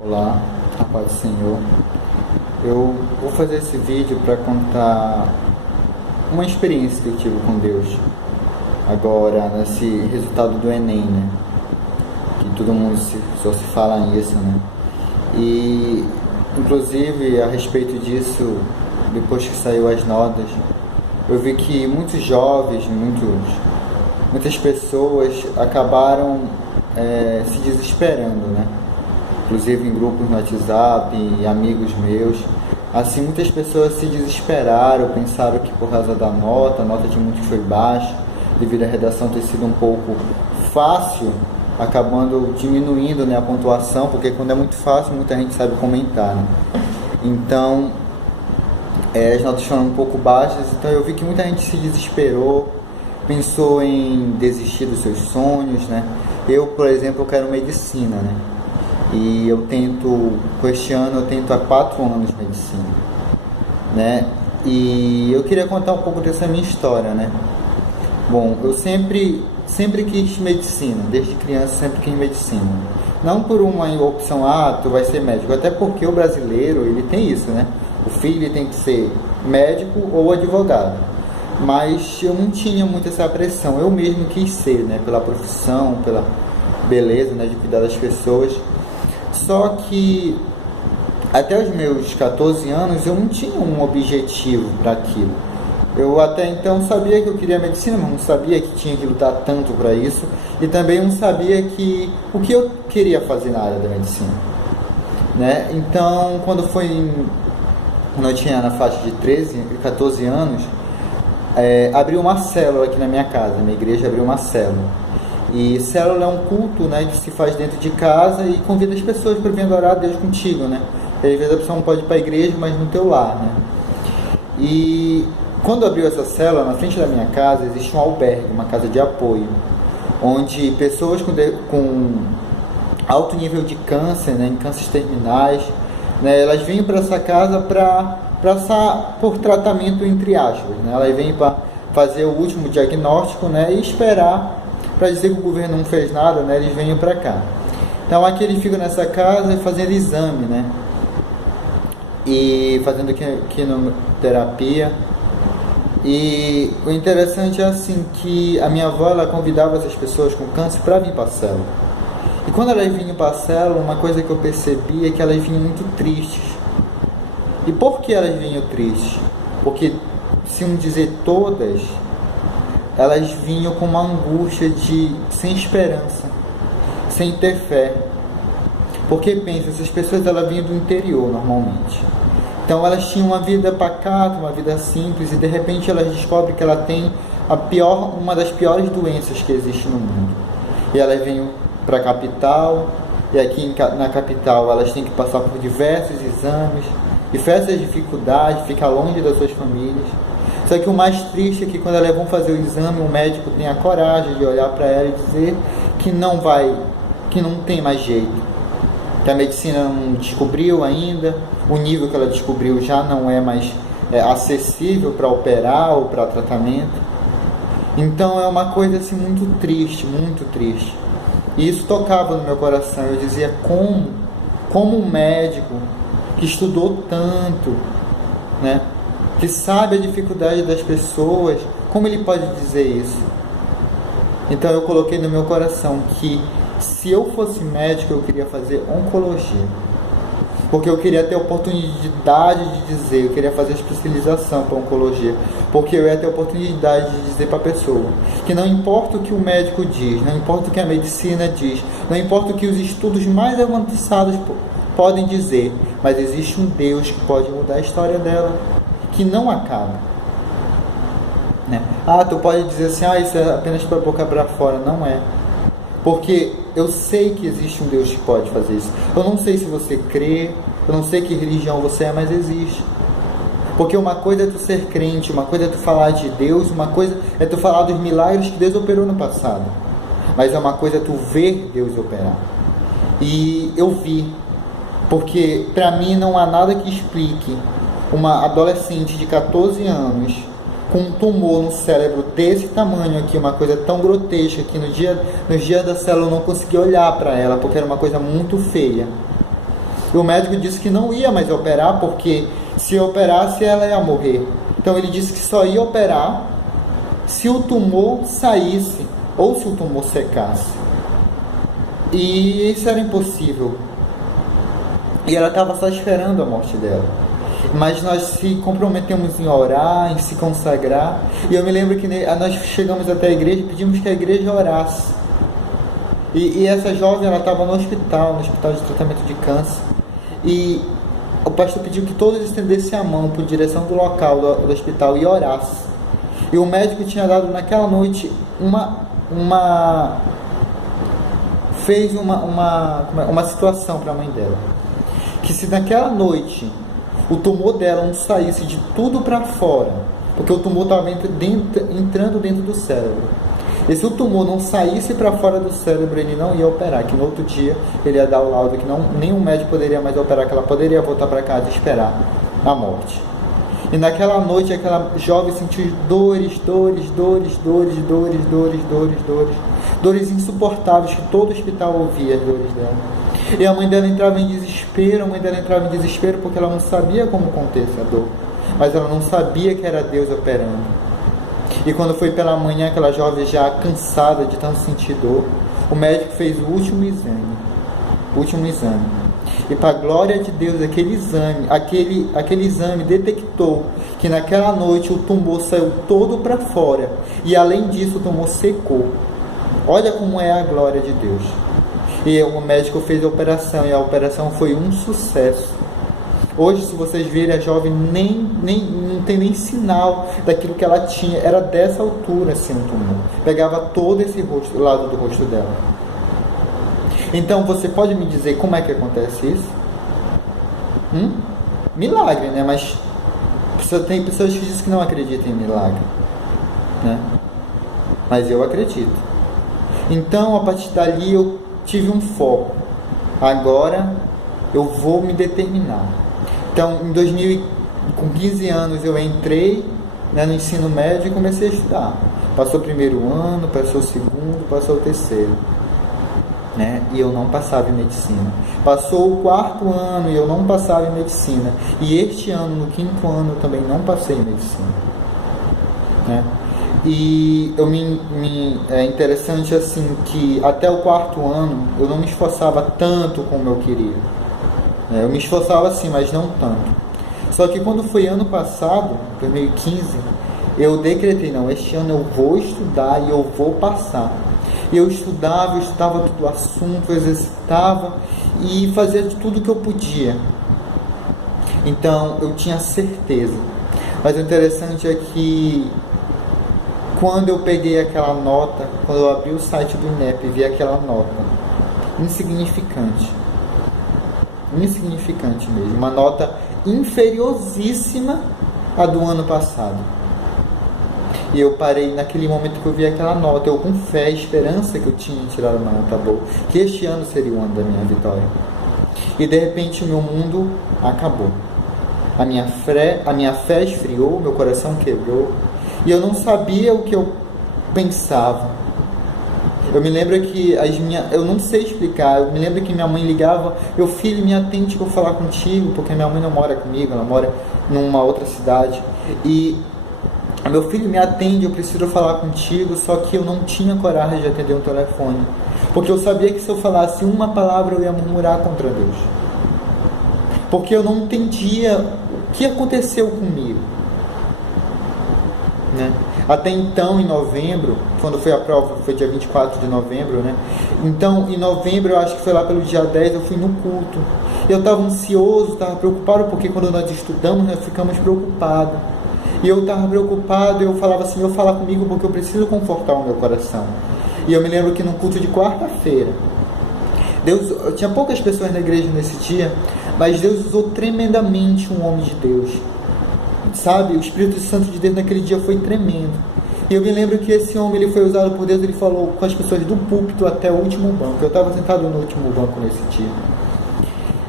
Olá, a paz do Senhor. Eu vou fazer esse vídeo para contar uma experiência que eu tive com Deus agora nesse resultado do Enem, né? Que todo mundo só se fala nisso, né? E inclusive a respeito disso, depois que saiu as notas, eu vi que muitos jovens, muitas pessoas acabaram se desesperando, né? Inclusive em grupos no WhatsApp e amigos meus. Assim, muitas pessoas se desesperaram, pensaram que por causa da nota, a nota de muitos foi baixa, devido à redação ter sido um pouco fácil, acabando diminuindo, né, a pontuação, porque quando é muito fácil, muita gente sabe comentar, né? Então, as notas foram um pouco baixas, então eu vi que muita gente se desesperou, pensou em desistir dos seus sonhos, né? Eu, por exemplo, eu quero medicina, né? E este ano eu tento há 4 anos medicina, né? E eu queria contar um pouco dessa minha história, né? Bom, eu sempre quis medicina, desde criança sempre quis medicina. Não por uma opção, tu vai ser médico, até porque o brasileiro, ele tem isso, né? O filho tem que ser médico ou advogado. Mas eu não tinha muito essa pressão, eu mesmo quis ser, né? Pela profissão, pela beleza, né? De cuidar das pessoas. Só que até os meus 14 anos eu não tinha um objetivo para aquilo. Eu até então sabia que eu queria medicina, mas não sabia que tinha que lutar tanto para isso. E também não sabia o que eu queria fazer na área da medicina, né? Então, quando eu tinha na faixa de 14 anos, abriu uma célula aqui na minha casa, minha igreja abriu uma célula. E célula é um culto, né, que se faz dentro de casa e convida as pessoas para vir adorar a Deus contigo, né? E às vezes a pessoa não pode ir para a igreja, mas no teu lar, né? E quando abriu essa célula, na frente da minha casa existe um albergue, uma casa de apoio, onde pessoas com alto nível de câncer, né, em cânceres terminais, né, elas vêm para essa casa para passar por tratamento entre aspas, né? Elas vêm para fazer o último diagnóstico, né, e esperar para dizer que o governo não fez nada, né, eles vêm para cá. Então aqui eles ficam nessa casa fazendo exame, né, e fazendo quimioterapia. E o interessante é assim, que a minha avó, ela convidava essas pessoas com câncer para vir para a célula. E quando elas vinham para a célula, uma coisa que eu percebi é que elas vinham muito tristes. E por que elas vinham tristes? Porque, se não dizer todas, elas vinham com uma angústia sem esperança, sem ter fé. Porque pensa, essas pessoas elas vinham do interior normalmente. Então elas tinham uma vida pacata, uma vida simples, e de repente elas descobrem que ela tem uma das piores doenças que existe no mundo. E elas vêm para a capital, e aqui na capital elas têm que passar por diversos exames, diversas dificuldades, ficar longe das suas famílias. Só que o mais triste é que quando elas vão fazer o exame, o médico tem a coragem de olhar para ela e dizer que não tem mais jeito, que a medicina não descobriu ainda, o nível que ela descobriu já não é mais acessível para operar ou para tratamento. Então é uma coisa assim muito triste, muito triste. E isso tocava no meu coração. Eu dizia, como um médico que estudou tanto, né, que sabe a dificuldade das pessoas, como ele pode dizer isso? Então eu coloquei no meu coração que se eu fosse médico eu queria fazer oncologia, porque eu queria ter a oportunidade de dizer, eu queria fazer especialização para oncologia, porque eu ia ter a oportunidade de dizer para a pessoa que não importa o que o médico diz, não importa o que a medicina diz, não importa o que os estudos mais avançados podem dizer, mas existe um Deus que pode mudar a história dela, que não acaba, né? Tu pode dizer assim, isso é apenas para boca para fora. Não é, porque eu sei que existe um Deus que pode fazer isso. Eu não sei se você crê, eu não sei que religião você é, mas existe. Porque uma coisa é tu ser crente, uma coisa é tu falar de Deus, uma coisa é tu falar dos milagres que Deus operou no passado, mas é uma coisa é tu ver Deus operar. E eu vi, porque para mim não há nada que explique uma adolescente de 14 anos com um tumor no cérebro desse tamanho aqui, uma coisa tão grotesca que nos dias da célula eu não conseguia olhar para ela, porque era uma coisa muito feia. E o médico disse que não ia mais operar, porque se operasse ela ia morrer. Então ele disse que só ia operar se o tumor saísse ou se o tumor secasse. E isso era impossível. E ela estava só esperando a morte dela. Mas nós se comprometemos em orar, em se consagrar. E eu me lembro que nós chegamos até a igreja e pedimos que a igreja orasse. E essa jovem, ela estava no hospital de tratamento de câncer. E o pastor pediu que todos estendessem a mão por direção do local do hospital e orassem. E o médico tinha dado naquela noite fez uma situação para a mãe dela. Que se naquela noite o tumor dela não saísse de tudo para fora, porque o tumor estava entrando dentro do cérebro, e se o tumor não saísse para fora do cérebro, ele não ia operar, que no outro dia ele ia dar o laudo que nenhum médico poderia mais operar, que ela poderia voltar para casa e esperar a morte. E naquela noite aquela jovem sentiu dores insuportáveis, que todo o hospital ouvia as dores dela. E a mãe dela entrava em desespero, porque ela não sabia como conter essa dor, mas ela não sabia que era Deus operando. E quando foi pela manhã, aquela jovem já cansada de tanto sentir dor, o médico fez o último exame. E para a glória de Deus, aquele exame detectou que naquela noite o tumor saiu todo para fora, e além disso o tumor secou. Olha como é a glória de Deus. E o médico fez a operação, e a operação foi um sucesso. Hoje, se vocês virem, a jovem não tem nem sinal daquilo que ela tinha. Era dessa altura, assim, o tumor. Pegava todo esse lado do rosto dela. Então, você pode me dizer como é que acontece isso? Milagre, né? Mas tem pessoas que dizem que não acreditam em milagre, né? Mas eu acredito. Então, a partir dali, eu tive um foco. Agora eu vou me determinar. Então, com 15 anos, eu entrei, né, no ensino médio e comecei a estudar. Passou o primeiro ano, passou o segundo, passou o terceiro, né? E eu não passava em medicina. Passou o quarto ano e eu não passava em medicina. E este ano, no quinto ano, eu também não passei em medicina, né? E é interessante assim que até o quarto ano eu não me esforçava tanto como eu queria. Eu me esforçava sim, mas não tanto. Só que quando foi ano passado, 2015, eu decretei, não, este ano eu vou estudar e eu vou passar. E eu estudava todo o assunto, eu exercitava e fazia de tudo que eu podia. Então eu tinha certeza. Mas o interessante é que quando eu peguei aquela nota, quando eu abri o site do INEP e vi aquela nota, insignificante mesmo, uma nota inferiosíssima à do ano passado. E eu parei naquele momento que eu vi aquela nota, eu com fé, a esperança que eu tinha em tirar uma nota boa, que este ano seria o ano da minha vitória. E de repente o meu mundo acabou. A minha fé esfriou, meu coração quebrou, e eu não sabia o que eu pensava. Eu me lembro que eu não sei explicar, eu me lembro que minha mãe ligava, meu filho, me atende que eu vou falar contigo, porque minha mãe não mora comigo, ela mora numa outra cidade, e meu filho, me atende, eu preciso falar contigo, só que eu não tinha coragem de atender um telefone, porque eu sabia que se eu falasse uma palavra eu ia murmurar contra Deus, porque eu não entendia o que aconteceu comigo, né? Até então, em novembro, quando foi a prova, foi dia 24 de novembro, né? Então, em novembro, eu acho que foi lá pelo dia 10, eu fui no culto. Eu estava ansioso, estava preocupado, porque quando nós estudamos, nós ficamos preocupados. E eu estava preocupado, eu falava assim, eu falar comigo porque eu preciso confortar o meu coração. E eu me lembro que no culto de quarta-feira, tinha poucas pessoas na igreja nesse dia, mas Deus usou tremendamente um homem de Deus. Sabe, o Espírito Santo de Deus naquele dia foi tremendo. E eu me lembro que esse homem, ele foi usado por Deus, ele falou com as pessoas do púlpito até o último banco. Eu estava sentado no último banco nesse dia.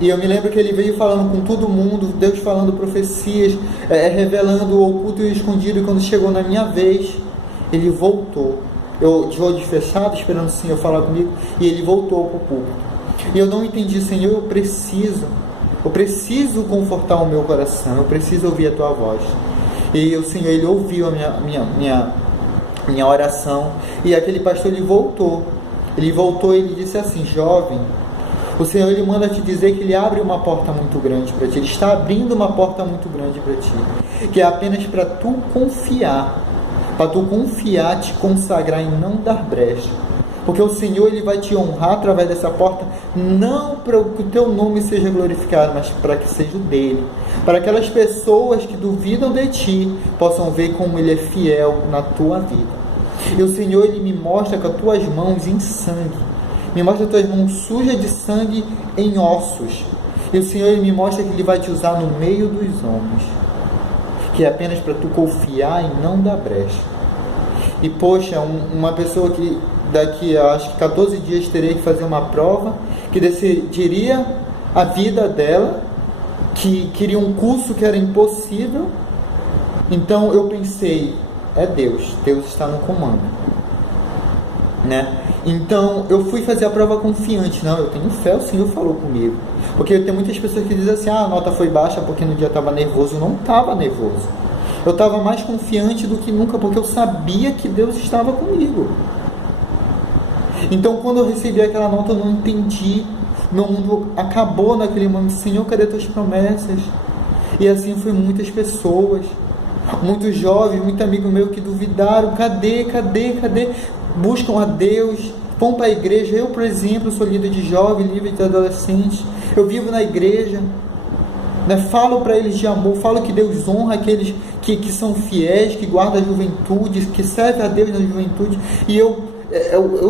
E eu me lembro que ele veio falando com todo mundo, Deus falando profecias, revelando o oculto e o escondido. E quando chegou na minha vez, ele voltou. Eu de olhos fechados, esperando o Senhor falar comigo, e ele voltou para o púlpito. E eu não entendi, Senhor, eu preciso confortar o meu coração, eu preciso ouvir a tua voz. E o Senhor, Ele ouviu a minha oração, e aquele pastor, ele voltou, ele disse assim: jovem, o Senhor, Ele manda te dizer que Ele abre uma porta muito grande para ti, Ele está abrindo uma porta muito grande para ti, que é apenas para tu confiar, te consagrar e não dar brecha, porque o Senhor, Ele vai te honrar através dessa porta, não para que o teu nome seja glorificado, mas para que seja o dele, para aquelas pessoas que duvidam de ti, possam ver como Ele é fiel na tua vida. E o Senhor, Ele me mostra com as tuas mãos em sangue, me mostra as tuas mãos sujas de sangue em ossos, e o Senhor, Ele me mostra que Ele vai te usar no meio dos homens, que é apenas para tu confiar e não dar brecha. E poxa, uma pessoa que daqui a acho que 14 dias teria que fazer uma prova, que decidiria a vida dela, que queria um curso que era impossível. Então eu pensei, é Deus está no comando, né? Então eu fui fazer a prova confiante, não, eu tenho fé, o Senhor falou comigo. Porque tem muitas pessoas que dizem assim, a nota foi baixa porque no dia estava nervoso. Eu não estava nervoso, eu estava mais confiante do que nunca, porque eu sabia que Deus estava comigo. Então quando eu recebi aquela nota, eu não entendi, meu mundo acabou naquele momento. Senhor, cadê tuas promessas? E assim foi muitas pessoas, muitos jovens, muito amigo meu que duvidaram, cadê? Buscam a Deus, vão para a igreja. Eu, por exemplo, sou líder de jovem, líder de adolescentes, eu vivo na igreja, né? Falo para eles de amor, falo que Deus honra aqueles que são fiéis, que guardam a juventude, que servem a Deus na juventude. E eu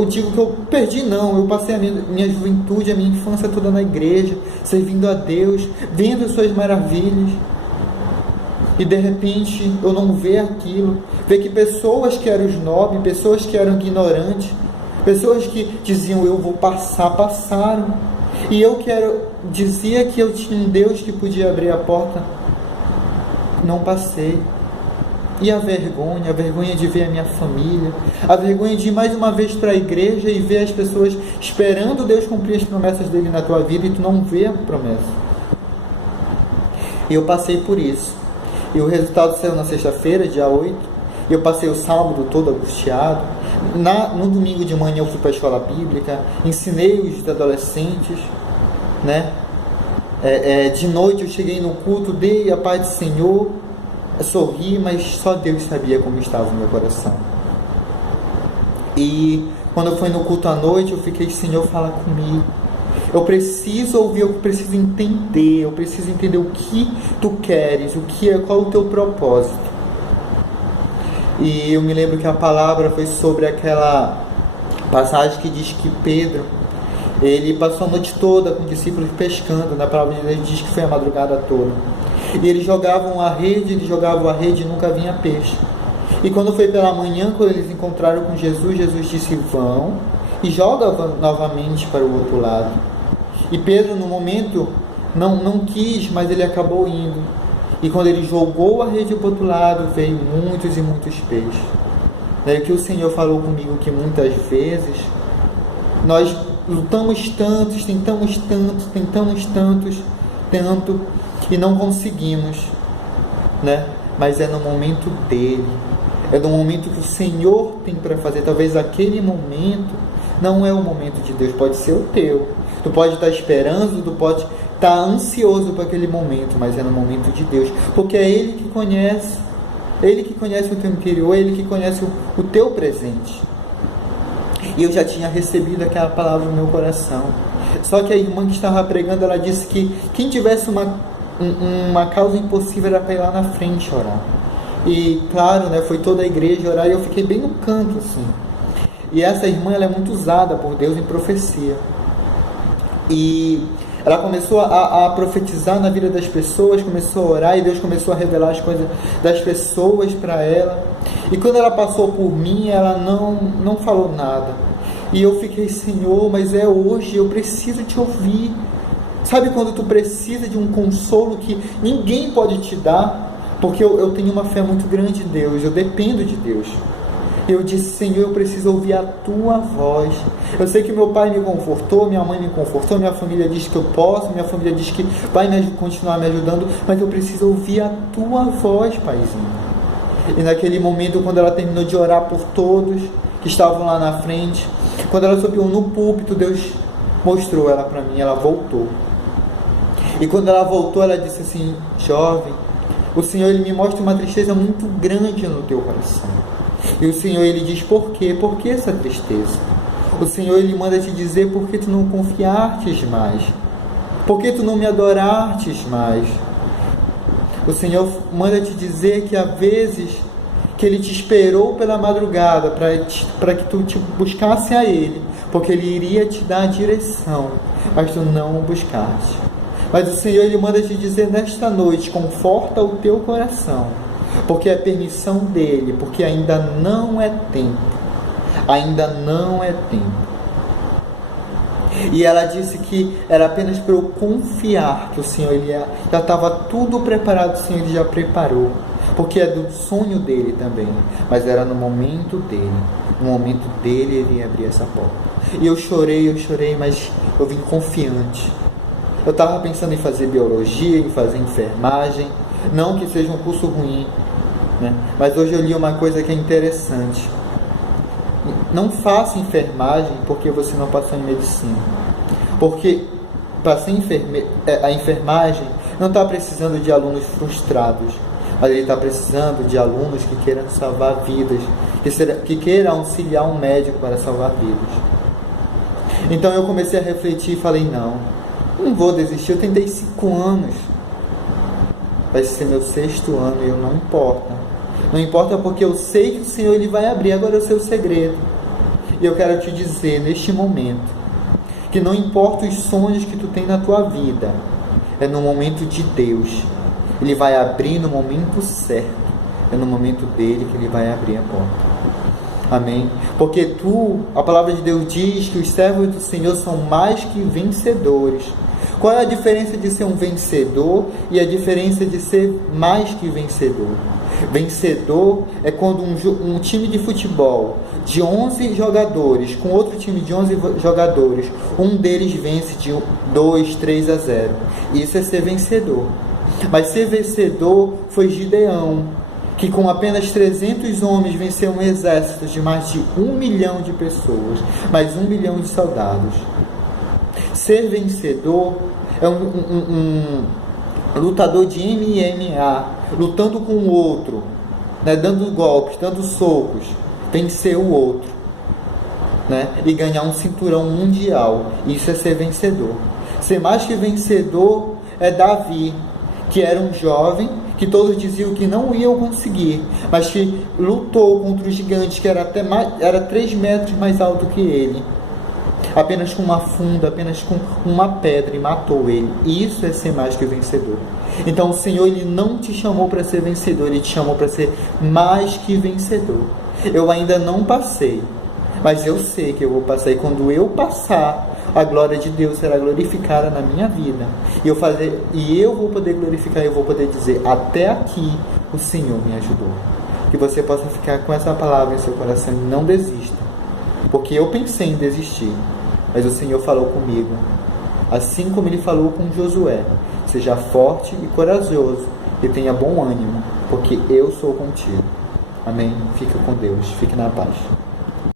digo que eu perdi, não, eu passei a minha juventude, a minha infância toda na igreja, servindo a Deus, vendo as suas maravilhas, e de repente eu não ver aquilo, ver que pessoas que eram snobs, pessoas que eram ignorantes, pessoas que diziam eu vou passar, passaram, e eu dizia que eu tinha um Deus que podia abrir a porta, não passei. E a vergonha de ver a minha família, a vergonha de ir mais uma vez para a igreja e ver as pessoas esperando Deus cumprir as promessas dele na tua vida e tu não vê a promessa. E eu passei por isso. E o resultado saiu na sexta-feira, dia 8. E eu passei o sábado todo angustiado. No domingo de manhã eu fui para a escola bíblica, ensinei os adolescentes, né? De noite eu cheguei no culto, dei a paz do Senhor, sorri, mas só Deus sabia como estava o meu coração. E quando eu fui no culto à noite, eu fiquei, Senhor, fala comigo. Eu preciso ouvir, eu preciso entender o que tu queres, qual o teu propósito. E eu me lembro que a palavra foi sobre aquela passagem que diz que Pedro, ele passou a noite toda com os discípulos pescando. Na palavra de Deus diz que foi a madrugada toda. E eles jogavam a rede e nunca vinha peixe. E quando foi pela manhã, quando eles encontraram com Jesus, Jesus disse, vão e joga novamente para o outro lado. E Pedro, no momento, não quis, mas ele acabou indo. E quando ele jogou a rede para o outro lado, veio muitos e muitos peixes. Daí que o Senhor falou comigo que muitas vezes nós lutamos tantos, tentamos tanto, e não conseguimos, né? Mas é no momento dele, é no momento que o Senhor tem para fazer. Talvez aquele momento não é o momento de Deus, pode ser o teu. Tu pode estar esperando, tu pode estar ansioso para aquele momento, mas é no momento de Deus, porque é Ele que conhece o teu interior, é Ele que conhece o teu presente. E eu já tinha recebido aquela palavra no meu coração. Só que a irmã que estava pregando, ela disse que quem tivesse uma causa impossível era para ir lá na frente orar. E claro, né, foi toda a igreja orar, e eu fiquei bem no canto assim. E essa irmã, ela é muito usada por Deus em profecia. E ela começou a profetizar na vida das pessoas, começou a orar, e Deus começou a revelar as coisas das pessoas para ela. E quando ela passou por mim, ela não falou nada. E eu fiquei, Senhor, mas é hoje, eu preciso te ouvir. Sabe quando tu precisa de um consolo que ninguém pode te dar? Porque eu tenho uma fé muito grande em Deus, eu dependo de Deus. E eu disse: Senhor, eu preciso ouvir a tua voz. Eu sei que meu pai me confortou, minha mãe me confortou, minha família diz que eu posso, minha família diz que vai continuar me ajudando, mas eu preciso ouvir a tua voz, Paizinho. E naquele momento, quando ela terminou de orar por todos que estavam lá na frente, quando ela subiu no púlpito, Deus mostrou ela para mim, ela voltou. E quando ela voltou, ela disse assim: jovem, o Senhor, Ele me mostra uma tristeza muito grande no teu coração. E o Senhor, Ele diz: por quê? Por que essa tristeza? O Senhor, Ele manda te dizer: por que tu não confiartes mais? Por que tu não me adorartes mais? O Senhor manda te dizer que há vezes que Ele te esperou pela madrugada para que tu te buscasse a Ele, porque Ele iria te dar a direção, mas tu não o buscaste. Mas o Senhor, Ele manda te dizer nesta noite: conforta o teu coração, porque é permissão dEle, porque ainda não é tempo. Ainda não é tempo. E ela disse que era apenas para eu confiar que o Senhor, Ele já estava tudo preparado, o Senhor, Ele já preparou, porque é do sonho dEle também, mas era no momento dEle. No momento dEle, Ele ia abrir essa porta. E eu chorei, mas eu vim confiante. Eu estava pensando em fazer biologia, em fazer enfermagem, não que seja um curso ruim, né? Mas hoje eu li uma coisa que é interessante: não faça enfermagem porque você não passou em medicina, porque para ser a enfermagem não está precisando de alunos frustrados, mas ele está precisando de alunos que queiram salvar vidas, que queiram auxiliar um médico para salvar vidas. Então eu comecei a refletir e falei: não vou desistir. Eu tentei 5 anos, vai ser meu 6º ano e eu não importa. Não importa, porque eu sei que o Senhor, Ele vai abrir. Agora eu sei o segredo. E eu quero te dizer neste momento que não importa os sonhos que tu tem na tua vida, é no momento de Deus. Ele vai abrir no momento certo. É no momento dEle que Ele vai abrir a porta. Amém? Porque a palavra de Deus diz que os servos do Senhor são mais que vencedores. Qual é a diferença de ser um vencedor e a diferença de ser mais que vencedor? Vencedor é quando um time de futebol de 11 jogadores com outro time de 11 jogadores, um deles vence de 2-3-0. Isso é ser vencedor. Mas ser vencedor foi Gideão, que com apenas 300 homens venceu um exército de mais de 1 milhão de pessoas, mais 1 milhão de soldados. Ser vencedor é um lutador de MMA, lutando com o outro, né, dando golpes, dando socos, vencer o outro, né, e ganhar um cinturão mundial. Isso é ser vencedor. Ser mais que vencedor é Davi, que era um jovem que todos diziam que não iam conseguir, mas que lutou contra o gigante que era 3 metros mais alto que ele, apenas com uma funda, apenas com uma pedra, e matou ele. Isso é ser mais que vencedor. Então o Senhor, Ele não te chamou para ser vencedor, Ele te chamou para ser mais que vencedor. Eu ainda não passei, mas eu sei que eu vou passar, e quando eu passar, a glória de Deus será glorificada na minha vida, e eu vou poder glorificar, eu vou poder dizer: até aqui o Senhor me ajudou. Que você possa ficar com essa palavra em seu coração e não desista, porque eu pensei em desistir, mas o Senhor falou comigo, assim como Ele falou com Josué: seja forte e corajoso, e tenha bom ânimo, porque eu sou contigo. Amém? Fica com Deus, fique na paz.